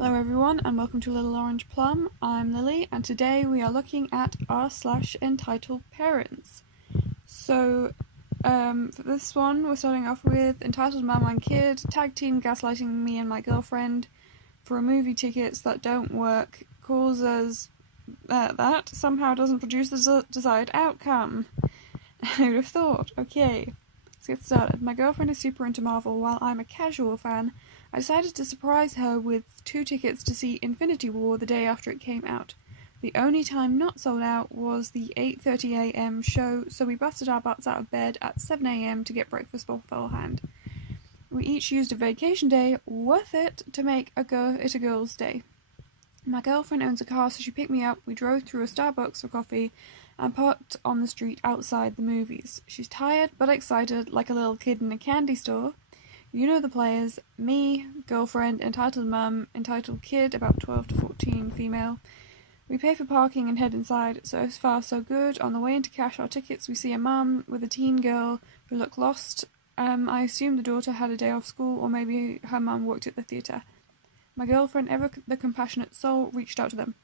Hello everyone and welcome to Little Orange Plum. I'm Lily and today we are looking at r/entitled parents. So for this one we're starting off with entitled mum and kid, tag team gaslighting me and my girlfriend for movie tickets that don't work, causes that somehow doesn't produce the desired outcome. Who'd have thought? Okay, let's get started. My girlfriend is super into Marvel while I'm a casual fan. I decided to surprise her with 2 tickets to see Infinity War the day after it came out. The only time not sold out was the 8:30 a.m. show, so we busted our butts out of bed at 7 a.m. to get breakfast beforehand. We each used a vacation day, worth it, to make it a girls' day. My girlfriend owns a car, so she picked me up. We drove through a Starbucks for coffee and parked on the street outside the movies. She's tired but excited, like a little kid in a candy store. You know the players: me, girlfriend, entitled mum, entitled kid, about 12 to 14, female. We pay for parking and head inside. So far so good. On the way in to cash our tickets, we see a mum with a teen girl who look lost. I assume the daughter had a day off school, or maybe her mum worked at the theatre. My girlfriend, ever the compassionate soul, reached out to them.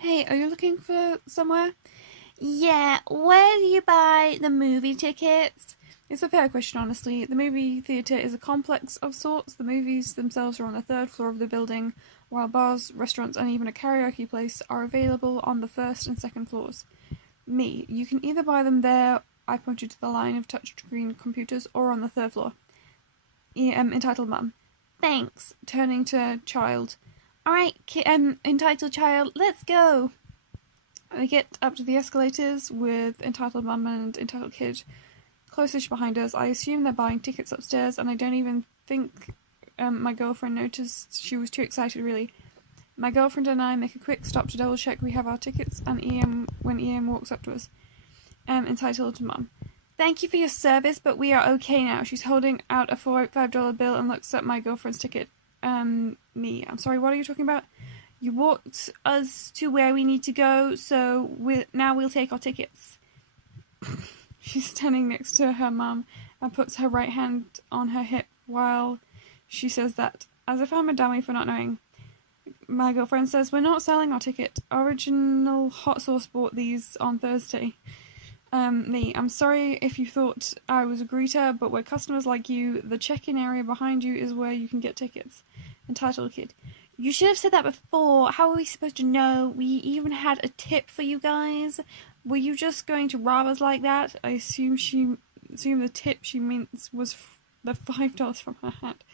Hey, are you looking for somewhere? Yeah, where do you buy the movie tickets? It's a fair question, honestly. The movie theatre is a complex of sorts. The movies themselves are on the 3rd floor of the building, while bars, restaurants, and even a karaoke place are available on the 1st and 2nd floors. Me, you can either buy them there, I pointed to the line of touchscreen computers, or on the 3rd floor. Entitled mum. Thanks. Turning to child. Alright, entitled child, let's go. I get up to the escalators with entitled mum and entitled kid closest behind us. I assume they're buying tickets upstairs, and I don't even think my girlfriend noticed. She was too excited, really. My girlfriend and I make a quick stop to double check we have our tickets, and when EM walks up to us. Entitled mum. Thank you for your service, but we are okay now. She's holding out a $5 bill and looks at my girlfriend's ticket. Me. I'm sorry, what are you talking about? You walked us to where we need to go, so now we'll take our tickets. She's standing next to her mum and puts her right hand on her hip while she says that, as if I'm a dummy for not knowing. My girlfriend says, we're not selling our ticket. Original Hot Sauce bought these on Thursday. Me, I'm sorry if you thought I was a greeter, but we're customers like you. The check-in area behind you is where you can get tickets. Entitled kid. You should have said that before. How are we supposed to know? We even had a tip for you guys. Were you just going to rob us like that? I assume the tip she means was the $5 from her hat.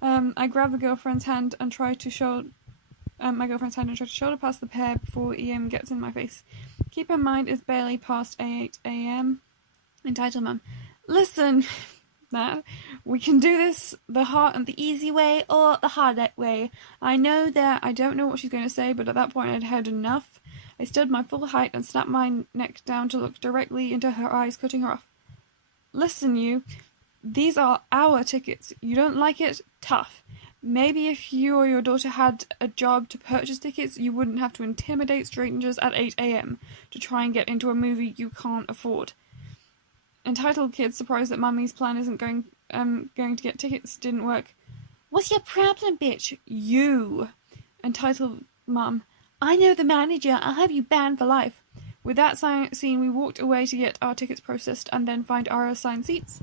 I grab the girlfriend's hand and try to shoulder past the pair before EM gets in my face. Keep in mind it's barely past 8 a.m. Entitled mum. Listen, Matt, we can do this the hard and the easy way or the hard way. I know that I don't know what she's going to say, but at that point I'd had enough. I stood my full height and snapped my neck down to look directly into her eyes, cutting her off. Listen, you. These are our tickets. You don't like it? Tough. Maybe if you or your daughter had a job to purchase tickets, you wouldn't have to intimidate strangers at 8 a.m. to try and get into a movie you can't afford. Entitled kid, surprised that Mummy's plan isn't going to get tickets didn't work. What's your problem, bitch? You. Entitled mum. I know the manager. I'll have you banned for life. With that scene, we walked away to get our tickets processed and then find our assigned seats.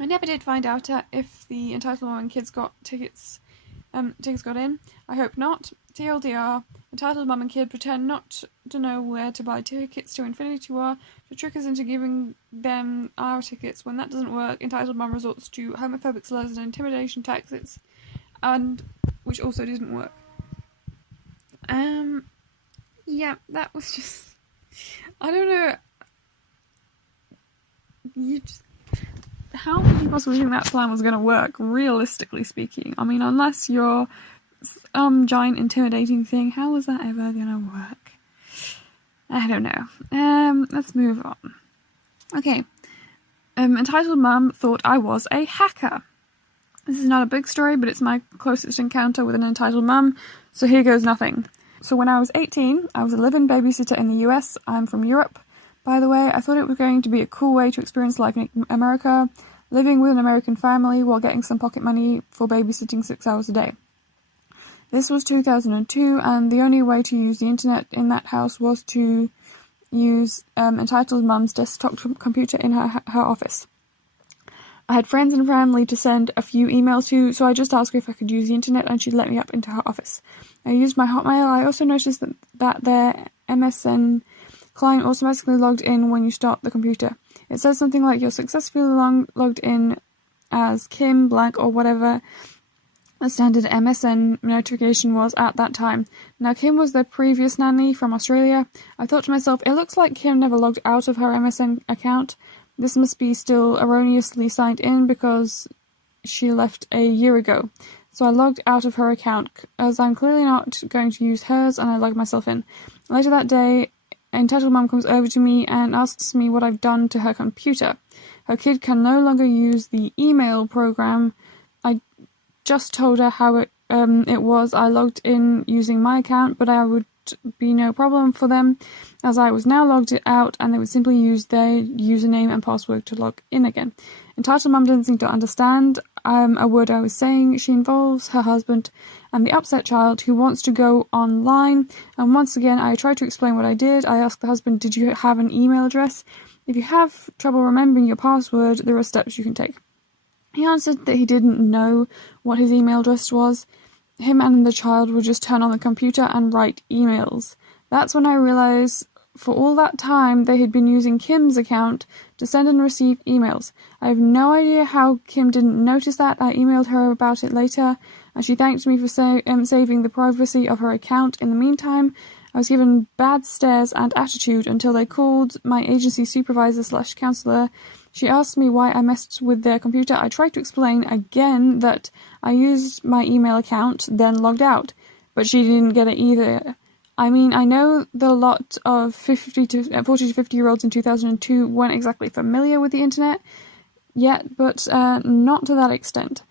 I never did find out if the entitled mum and kids got tickets got in. I hope not. TLDR, entitled mum and kid pretend not to know where to buy tickets to Infinity War to trick us into giving them our tickets. When that doesn't work, entitled mum resorts to homophobic slurs and intimidation tactics, and which also didn't work. Yeah, that was just... I don't know. How could you possibly think that plan was going to work, realistically speaking? I mean, unless you're giant intimidating thing, how was that ever going to work? I don't know. Let's move on. Okay. Entitled mum thought I was a hacker. This is not a big story, but it's my closest encounter with an entitled mum, so here goes nothing. So when I was 18, I was a live-in babysitter in the US. I'm from Europe, by the way. I thought it was going to be a cool way to experience life in America, living with an American family while getting some pocket money for babysitting 6 hours a day. This was 2002, and the only way to use the internet in that house was to use entitled mum's desktop computer in her office. I had friends and family to send a few emails to, so I just asked her if I could use the internet, and she'd let me up into her office. I used my Hotmail. I also noticed that their MSN client automatically logged in when you start the computer. It says something like you're successfully logged in as Kim blank or whatever the standard MSN notification was at that time. Now, Kim was their previous nanny from Australia. I thought to myself, it looks like Kim never logged out of her MSN account. This must be still erroneously signed in because she left a year ago. So I logged out of her account as I'm clearly not going to use hers, and I logged myself in. Later that day, entitled mum comes over to me and asks me what I've done to her computer. Her kid can no longer use the email program. I just told her how it was. I logged in using my account, but I would be no problem for them as I was now logged out, and they would simply use their username and password to log in again. Entitled mum didn't seem to understand a word I was saying. She involves her husband and the upset child who wants to go online, and once again I tried to explain what I did. I asked the husband, did you have an email address? If you have trouble remembering your password, there are steps you can take. He answered that he didn't know what his email address was. Him and the child would just turn on the computer and write emails. That's when I realised for all that time they had been using Kim's account to send and receive emails. I have no idea how Kim didn't notice that. I emailed her about it later, and she thanked me for saving the privacy of her account. In the meantime, I was given bad stares and attitude until they called my agency supervisor/counsellor. She asked me why I messed with their computer. I tried to explain again that I used my email account, then logged out, but she didn't get it either. I mean, I know that a lot of 40 to 50-year-olds in 2002 weren't exactly familiar with the internet yet, but not to that extent.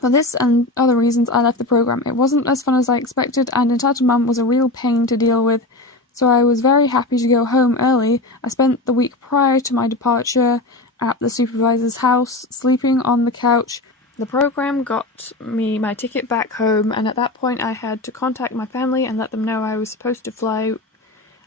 For this and other reasons, I left the program. It wasn't as fun as I expected, and entitled mum was a real pain to deal with, so I was very happy to go home early. I spent the week prior to my departure at the supervisor's house, sleeping on the couch. The program got me my ticket back home, and at that point I had to contact my family and let them know I was supposed to fly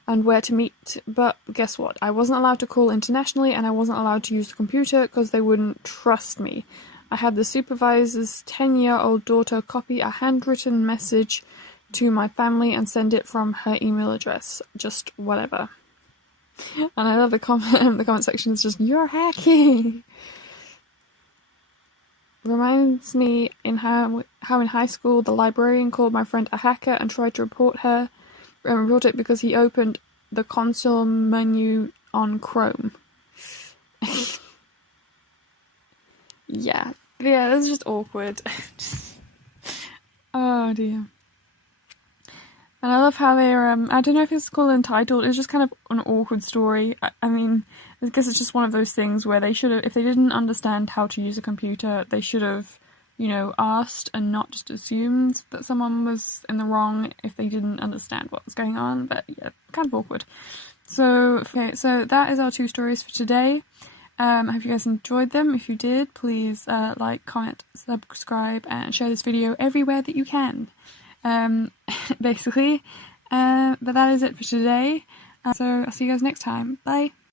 and where to meet. But guess what? I wasn't allowed to call internationally, and I wasn't allowed to use the computer because they wouldn't trust me. I had the supervisor's 10-year-old daughter copy a handwritten message to my family and send it from her email address. Just whatever. And I love the comment section is just, you're hacking! Reminds me how in high school the librarian called my friend a hacker and tried to report it because he opened the console menu on Chrome. Yeah, that's just awkward. Oh dear. And I love how they're, I don't know if it's called entitled, it's just kind of an awkward story. I mean, I guess it's just one of those things where they should have, if they didn't understand how to use a computer, they should have, asked and not just assumed that someone was in the wrong if they didn't understand what was going on. But yeah, kind of awkward. So that is our 2 stories for today. I hope you guys enjoyed them. If you did, please like, comment, subscribe, and share this video everywhere that you can. Basically. But that is it for today. So I'll see you guys next time. Bye!